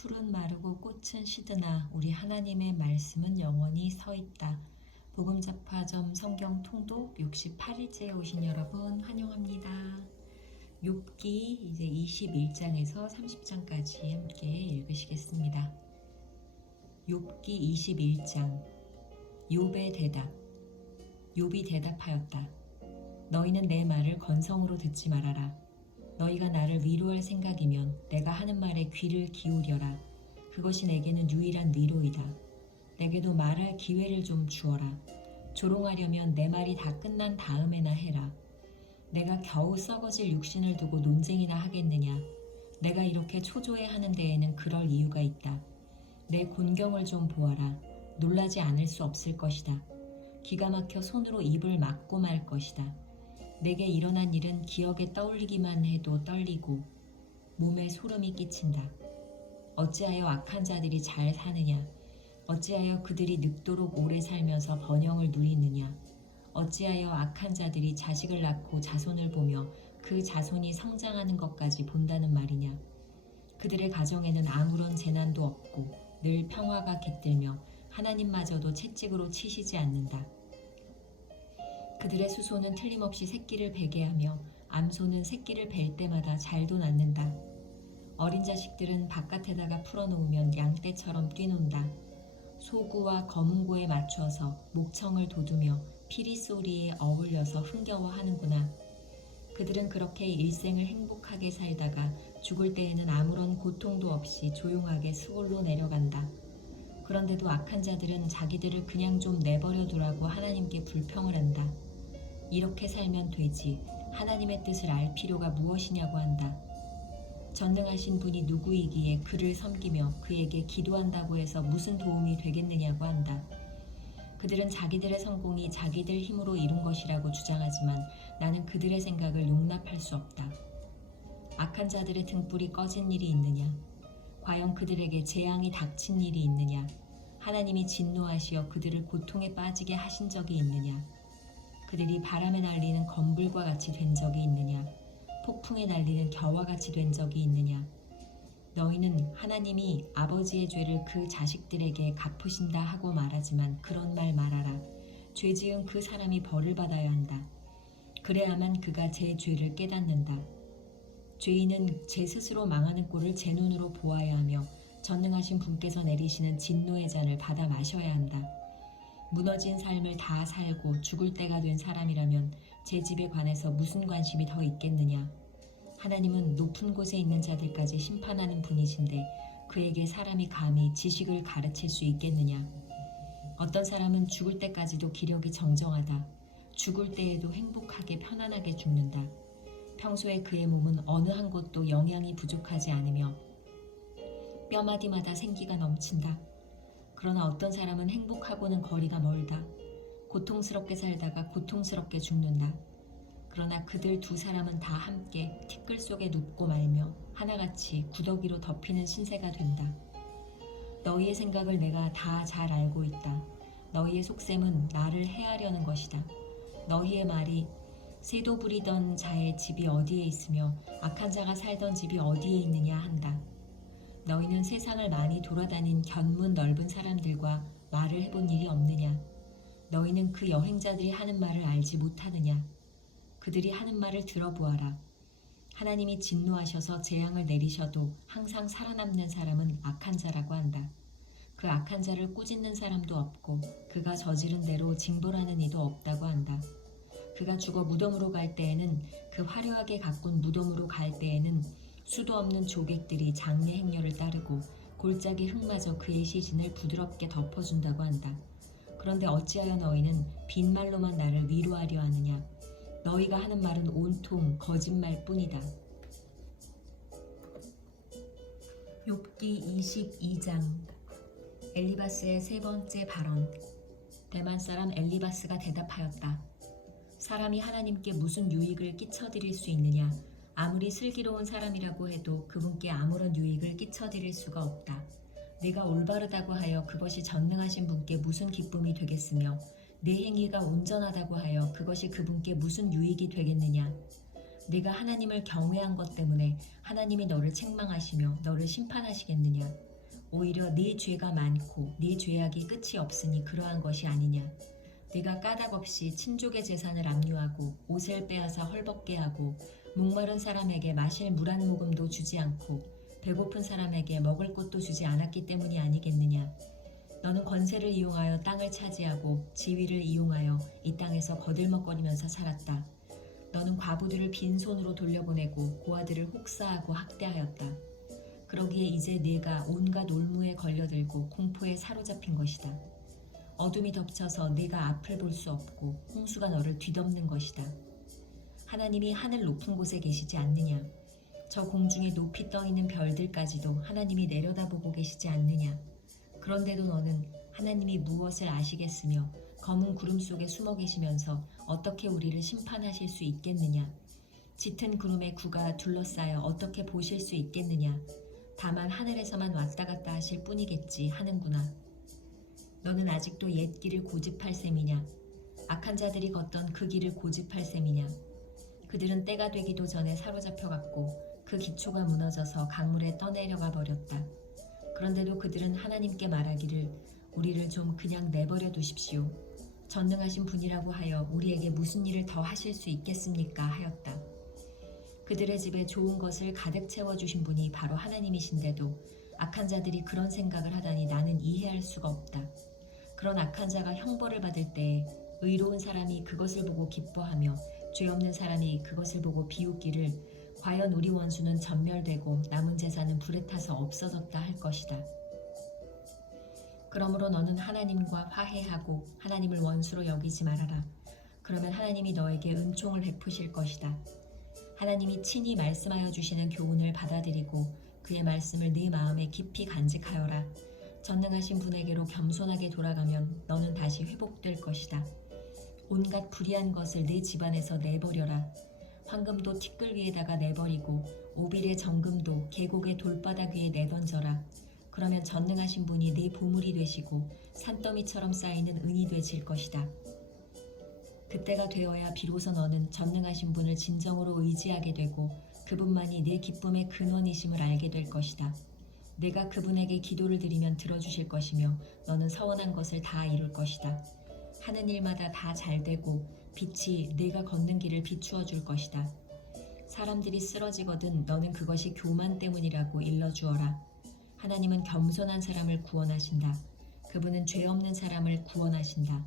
풀은 마르고 꽃은 시드나 우리 하나님의 말씀은 영원히 서 있다. 복음잡화점 성경 통독 68일째에 오신 여러분 환영합니다. 욥기 이제 21장에서 30장까지 함께 읽으시겠습니다. 욥기 21장. 욥의 대답. 욥이 대답하였다. 너희는 내 말을 건성으로 듣지 말아라. 너희가 나를 위로할 생각이면 내가 하는 말에 귀를 기울여라. 그것이 내게는 유일한 위로이다. 내게도 말할 기회를 좀 주어라. 조롱하려면 내 말이 다 끝난 다음에나 해라. 내가 겨우 썩어질 육신을 두고 논쟁이나 하겠느냐. 내가 이렇게 초조해하는 데에는 그럴 이유가 있다. 내 곤경을 좀 보아라. 놀라지 않을 수 없을 것이다. 기가 막혀 손으로 입을 막고 말 것이다. 내게 일어난 일은 기억에 떠올리기만 해도 떨리고 몸에 소름이 끼친다. 어찌하여 악한 자들이 잘 사느냐? 어찌하여 그들이 늙도록 오래 살면서 번영을 누리느냐? 어찌하여 악한 자들이 자식을 낳고 자손을 보며 그 자손이 성장하는 것까지 본다는 말이냐? 그들의 가정에는 아무런 재난도 없고 늘 평화가 깃들며 하나님마저도 채찍으로 치시지 않는다. 그들의 수소는 틀림없이 새끼를 베게 하며 암소는 새끼를 벨 때마다 잘도 낳는다. 어린 자식들은 바깥에다가 풀어놓으면 양떼처럼 뛰논다. 소구와 거문고에 맞춰서 목청을 돋우며 피리 소리에 어울려서 흥겨워하는구나. 그들은 그렇게 일생을 행복하게 살다가 죽을 때에는 아무런 고통도 없이 조용하게 수골로 내려간다. 그런데도 악한 자들은 자기들을 그냥 좀 내버려 두라고 하나님께 불평을 한다. 이렇게 살면 되지. 하나님의 뜻을 알 필요가 무엇이냐고 한다. 전능하신 분이 누구이기에 그를 섬기며 그에게 기도한다고 해서 무슨 도움이 되겠느냐고 한다. 그들은 자기들의 성공이 자기들 힘으로 이룬 것이라고 주장하지만 나는 그들의 생각을 용납할 수 없다. 악한 자들의 등불이 꺼진 일이 있느냐? 과연 그들에게 재앙이 닥친 일이 있느냐? 하나님이 진노하시어 그들을 고통에 빠지게 하신 적이 있느냐? 그들이 바람에 날리는 검불과 같이 된 적이 있느냐? 폭풍에 날리는 겨와 같이 된 적이 있느냐? 너희는 하나님이 아버지의 죄를 그 자식들에게 갚으신다 하고 말하지만 그런 말 말아라. 죄 지은 그 사람이 벌을 받아야 한다. 그래야만 그가 제 죄를 깨닫는다. 죄인은 제 스스로 망하는 꼴을 제 눈으로 보아야 하며 전능하신 분께서 내리시는 진노의 잔을 받아 마셔야 한다. 무너진 삶을 다 살고 죽을 때가 된 사람이라면 제 집에 관해서 무슨 관심이 더 있겠느냐. 하나님은 높은 곳에 있는 자들까지 심판하는 분이신데 그에게 사람이 감히 지식을 가르칠 수 있겠느냐. 어떤 사람은 죽을 때까지도 기력이 정정하다. 죽을 때에도 행복하게 편안하게 죽는다. 평소에 그의 몸은 어느 한 곳도 영양이 부족하지 않으며 뼈마디마다 생기가 넘친다. 그러나 어떤 사람은 행복하고는 거리가 멀다. 고통스럽게 살다가 고통스럽게 죽는다. 그러나 그들 두 사람은 다 함께 티끌 속에 눕고 말며 하나같이 구더기로 덮이는 신세가 된다. 너희의 생각을 내가 다 잘 알고 있다. 너희의 속셈은 나를 해하려는 것이다. 너희의 말이 새도 부리던 자의 집이 어디에 있으며 악한 자가 살던 집이 어디에 있느냐 한다. 너희는 세상을 많이 돌아다닌 견문 넓은 사람들과 말을 해본 일이 없느냐? 너희는 그 여행자들이 하는 말을 알지 못하느냐? 그들이 하는 말을 들어보아라. 하나님이 진노하셔서 재앙을 내리셔도 항상 살아남는 사람은 악한 자라고 한다. 그 악한 자를 꾸짖는 사람도 없고 그가 저지른 대로 징벌하는 이도 없다고 한다. 그가 죽어 무덤으로 갈 때에는 그 화려하게 가꾼 무덤으로 갈 때에는 수도 없는 조객들이 장례 행렬을 따르고 골짜기 흙마저 그의 시신을 부드럽게 덮어준다고 한다. 그런데 어찌하여 너희는 빈말로만 나를 위로하려 하느냐? 너희가 하는 말은 온통 거짓말뿐이다. 욥기 22장. 엘리바스의 세 번째 발언. 대만 사람 엘리바스가 대답하였다. 사람이 하나님께 무슨 유익을 끼쳐드릴 수 있느냐? 아무리 슬기로운 사람이라고 해도 그분께 아무런 유익을 끼쳐드릴 수가 없다. 내가 올바르다고 하여 그것이 전능하신 분께 무슨 기쁨이 되겠으며 내 행위가 온전하다고 하여 그것이 그분께 무슨 유익이 되겠느냐. 네가 하나님을 경외한 것 때문에 하나님이 너를 책망하시며 너를 심판하시겠느냐. 오히려 네 죄가 많고 네 죄악이 끝이 없으니 그러한 것이 아니냐. 네가 까닭없이 친족의 재산을 압류하고 옷을 빼앗아 헐벗게 하고 목마른 사람에게 마실 물 한 모금도 주지 않고 배고픈 사람에게 먹을 것도 주지 않았기 때문이 아니겠느냐. 너는 권세를 이용하여 땅을 차지하고 지위를 이용하여 이 땅에서 거들먹거리면서 살았다. 너는 과부들을 빈손으로 돌려보내고 고아들을 혹사하고 학대하였다. 그러기에 이제 네가 온갖 올무에 걸려들고 공포에 사로잡힌 것이다. 어둠이 덮쳐서 네가 앞을 볼 수 없고 홍수가 너를 뒤덮는 것이다. 하나님이 하늘 높은 곳에 계시지 않느냐. 저 공중에 높이 떠있는 별들까지도 하나님이 내려다보고 계시지 않느냐. 그런데도 너는 하나님이 무엇을 아시겠으며 검은 구름 속에 숨어 계시면서 어떻게 우리를 심판하실 수 있겠느냐. 짙은 구름의 구가 둘러싸여 어떻게 보실 수 있겠느냐. 다만 하늘에서만 왔다 갔다 하실 뿐이겠지 하는구나. 너는 아직도 옛 길을 고집할 셈이냐. 악한 자들이 걷던 그 길을 고집할 셈이냐. 그들은 때가 되기도 전에 사로잡혀갔고 그 기초가 무너져서 강물에 떠내려가 버렸다. 그런데도 그들은 하나님께 말하기를 우리를 좀 그냥 내버려 두십시오. 전능하신 분이라고 하여 우리에게 무슨 일을 더 하실 수 있겠습니까? 하였다. 그들의 집에 좋은 것을 가득 채워주신 분이 바로 하나님이신데도 악한 자들이 그런 생각을 하다니 나는 이해할 수가 없다. 그런 악한 자가 형벌을 받을 때에 의로운 사람이 그것을 보고 기뻐하며 죄 없는 사람이 그것을 보고 비웃기를 과연 우리 원수는 전멸되고 남은 재산은 불에 타서 없어졌다 할 것이다. 그러므로 너는 하나님과 화해하고 하나님을 원수로 여기지 말아라. 그러면 하나님이 너에게 은총을 베푸실 것이다. 하나님이 친히 말씀하여 주시는 교훈을 받아들이고 그의 말씀을 네 마음에 깊이 간직하여라. 전능하신 분에게로 겸손하게 돌아가면 너는 다시 회복될 것이다. 온갖 불의한 것을 네 집안에서 내버려라. 황금도 티끌 위에다가 내버리고 오빌의 정금도 계곡의 돌바닥 위에 내던져라. 그러면 전능하신 분이 네 보물이 되시고 산더미처럼 쌓이는 은이 되실 것이다. 그때가 되어야 비로소 너는 전능하신 분을 진정으로 의지하게 되고 그분만이 네 기쁨의 근원이심을 알게 될 것이다. 내가 그분에게 기도를 드리면 들어주실 것이며 너는 서원한 것을 다 이룰 것이다. 하는 일마다 다 잘되고 빛이 내가 걷는 길을 비추어 줄 것이다. 사람들이 쓰러지거든 너는 그것이 교만 때문이라고 일러주어라. 하나님은 겸손한 사람을 구원하신다. 그분은 죄 없는 사람을 구원하신다.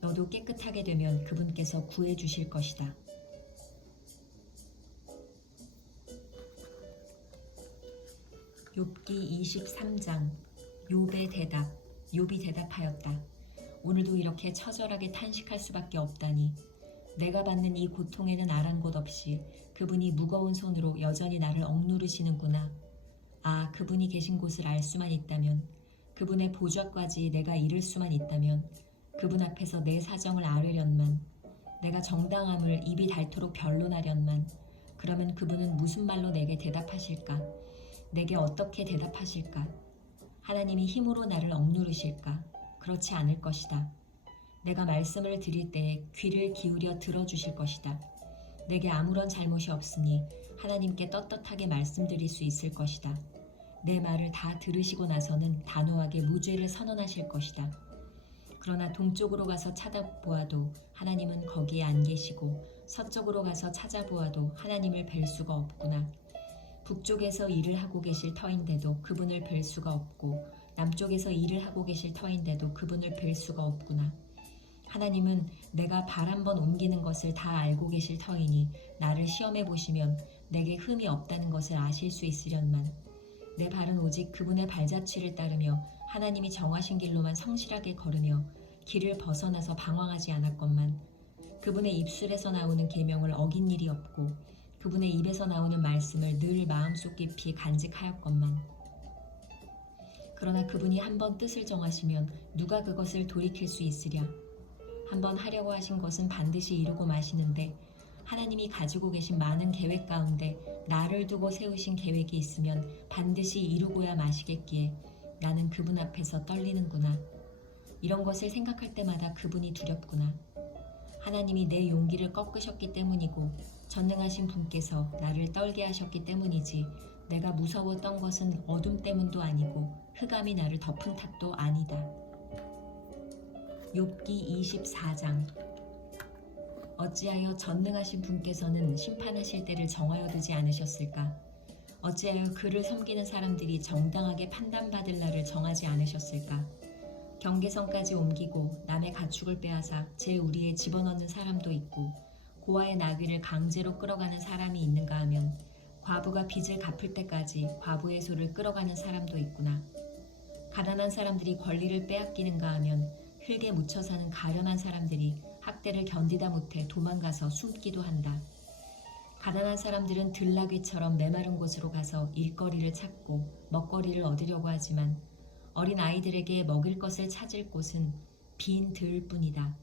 너도 깨끗하게 되면 그분께서 구해 주실 것이다. 욥기 23장. 욥의 대답. 욥이 대답하였다. 오늘도 이렇게 처절하게 탄식할 수밖에 없다니. 내가 받는 이 고통에는 아랑곳 없이 그분이 무거운 손으로 여전히 나를 억누르시는구나. 아, 그분이 계신 곳을 알 수만 있다면, 그분의 보좌까지 내가 이룰 수만 있다면, 그분 앞에서 내 사정을 아뢰련만, 내가 정당함을 입이 닳도록 변론하련만, 그러면 그분은 무슨 말로 내게 대답하실까? 내게 어떻게 대답하실까? 하나님이 힘으로 나를 억누르실까? 그렇지 않을 것이다. 내가 말씀을 드릴 때에 귀를 기울여 들어주실 것이다. 내게 아무런 잘못이 없으니 하나님께 떳떳하게 말씀드릴 수 있을 것이다. 내 말을 다 들으시고 나서는 단호하게 무죄를 선언하실 것이다. 그러나 동쪽으로 가서 찾아보아도 하나님은 거기에 안 계시고 서쪽으로 가서 찾아보아도 하나님을 뵐 수가 없구나. 북쪽에서 일을 하고 계실 터인데도 그분을 뵐 수가 없고 남쪽에서 일을 하고 계실 터인데도 그분을 뵐 수가 없구나. 하나님은 내가 발 한번 옮기는 것을 다 알고 계실 터이니 나를 시험해 보시면 내게 흠이 없다는 것을 아실 수 있으련만. 내 발은 오직 그분의 발자취를 따르며 하나님이 정하신 길로만 성실하게 걸으며 길을 벗어나서 방황하지 않았건만. 그분의 입술에서 나오는 계명을 어긴 일이 없고 그분의 입에서 나오는 말씀을 늘 마음속 깊이 간직하였건만. 그러나 그분이 한번 뜻을 정하시면 누가 그것을 돌이킬 수 있으랴. 한번 하려고 하신 것은 반드시 이루고 마시는데 하나님이 가지고 계신 많은 계획 가운데 나를 두고 세우신 계획이 있으면 반드시 이루고야 마시겠기에 나는 그분 앞에서 떨리는구나. 이런 것을 생각할 때마다 그분이 두렵구나. 하나님이 내 용기를 꺾으셨기 때문이고 전능하신 분께서 나를 떨게 하셨기 때문이지 내가 무서웠던 것은 어둠 때문도 아니고 흑암이 나를 덮은 탓도 아니다. 욥기 24장. 어찌하여 전능하신 분께서는 심판하실 때를 정하여 두지 않으셨을까? 어찌하여 그를 섬기는 사람들이 정당하게 판단받을 날을 정하지 않으셨을까? 경계선까지 옮기고 남의 가축을 빼앗아 제 우리에 집어넣는 사람도 있고 고아의 나귀를 강제로 끌어가는 사람이 있는가 하면 과부가 빚을 갚을 때까지 과부의 소를 끌어가는 사람도 있구나. 가난한 사람들이 권리를 빼앗기는가 하면 흙에 묻혀 사는 가련한 사람들이 학대를 견디다 못해 도망가서 숨기도 한다. 가난한 사람들은 들나귀처럼 메마른 곳으로 가서 일거리를 찾고 먹거리를 얻으려고 하지만 어린 아이들에게 먹일 것을 찾을 곳은 빈 들일 뿐이다.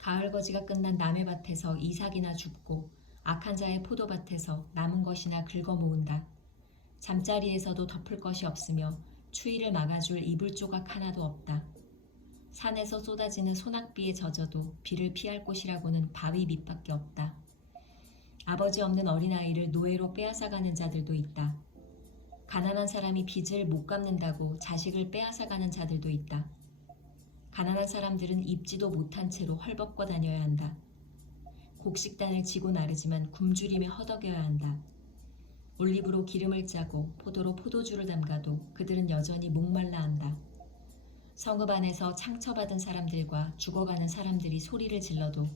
가을거지가 끝난 남의 밭에서 이삭이나 줍고 악한 자의 포도밭에서 남은 것이나 긁어 모은다. 잠자리에서도 덮을 것이 없으며 추위를 막아줄 이불 조각 하나도 없다. 산에서 쏟아지는 소낙비에 젖어도 비를 피할 곳이라고는 바위 밑밖에 없다. 아버지 없는 어린아이를 노예로 빼앗아가는 자들도 있다. 가난한 사람이 빚을 못 갚는다고 자식을 빼앗아가는 자들도 있다. 가난한 사람들은 입지도 못한 채로 헐벗고 다녀야 한다. 곡식단을 지고 나르지만 굶주림에 허덕여야 한다. 올리브로 기름을 짜고 포도로 포도주를 담가도 그들은 여전히 목말라 한다. 성읍 안에서 상처받은 사람들과 죽어가는 사람들이 소리를 질러도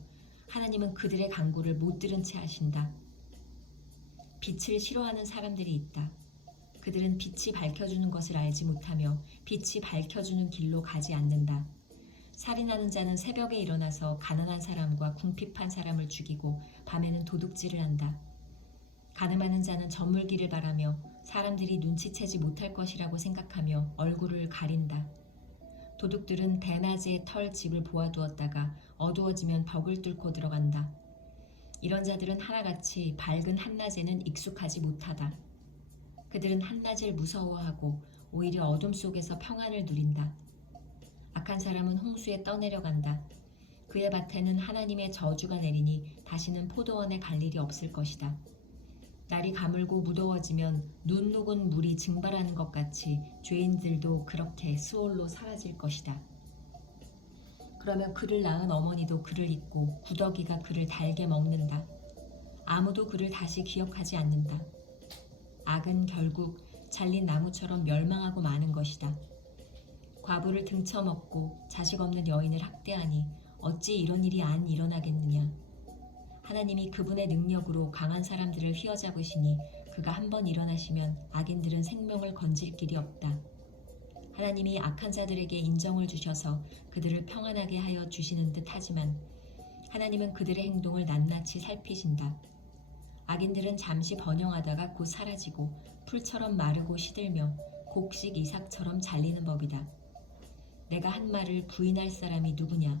하나님은 그들의 간구를 못 들은 채 하신다. 빛을 싫어하는 사람들이 있다. 그들은 빛이 밝혀주는 것을 알지 못하며 빛이 밝혀주는 길로 가지 않는다. 살인하는 자는 새벽에 일어나서 가난한 사람과 궁핍한 사람을 죽이고 밤에는 도둑질을 한다. 가늠하는 자는 저물기를 바라며 사람들이 눈치채지 못할 것이라고 생각하며 얼굴을 가린다. 도둑들은 대낮에 털 집을 보아두었다가 어두워지면 벽을 뚫고 들어간다. 이런 자들은 하나같이 밝은 한낮에는 익숙하지 못하다. 그들은 한낮을 무서워하고 오히려 어둠 속에서 평안을 누린다. 악한 사람은 홍수에 떠내려간다. 그의 밭에는 하나님의 저주가 내리니 다시는 포도원에 갈 일이 없을 것이다. 날이 가물고 무더워지면 눈 녹은 물이 증발하는 것 같이 죄인들도 그렇게 수월로 사라질 것이다. 그러면 그를 낳은 어머니도 그를 잊고 구더기가 그를 달게 먹는다. 아무도 그를 다시 기억하지 않는다. 악은 결국 잘린 나무처럼 멸망하고 마는 것이다. 과부를 등쳐먹고 자식 없는 여인을 학대하니 어찌 이런 일이 안 일어나겠느냐. 하나님이 그분의 능력으로 강한 사람들을 휘어잡으시니 그가 한번 일어나시면 악인들은 생명을 건질 길이 없다. 하나님이 악한 자들에게 인정을 주셔서 그들을 평안하게 하여 주시는 듯 하지만 하나님은 그들의 행동을 낱낱이 살피신다. 악인들은 잠시 번영하다가 곧 사라지고 풀처럼 마르고 시들며 곡식 이삭처럼 잘리는 법이다. 내가 한 말을 부인할 사람이 누구냐?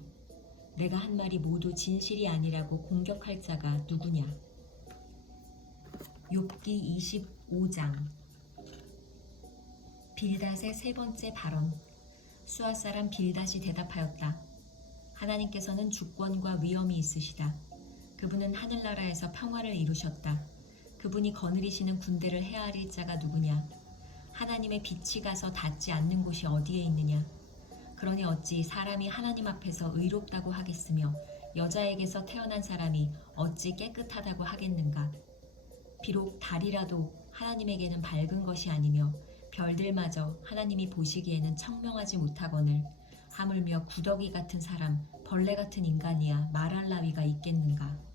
내가 한 말이 모두 진실이 아니라고 공격할 자가 누구냐? 욥기 25장. 빌닷의 세 번째 발언. 수아 사람 빌닷이 대답하였다. 하나님께서는 주권과 위엄이 있으시다. 그분은 하늘나라에서 평화를 이루셨다. 그분이 거느리시는 군대를 헤아릴 자가 누구냐? 하나님의 빛이 가서 닿지 않는 곳이 어디에 있느냐? 그러니 어찌 사람이 하나님 앞에서 의롭다고 하겠으며 여자에게서 태어난 사람이 어찌 깨끗하다고 하겠는가? 비록 달이라도 하나님에게는 밝은 것이 아니며 별들마저 하나님이 보시기에는 청명하지 못하거늘 하물며 구더기 같은 사람, 벌레 같은 인간이야 말할 나위가 있겠는가?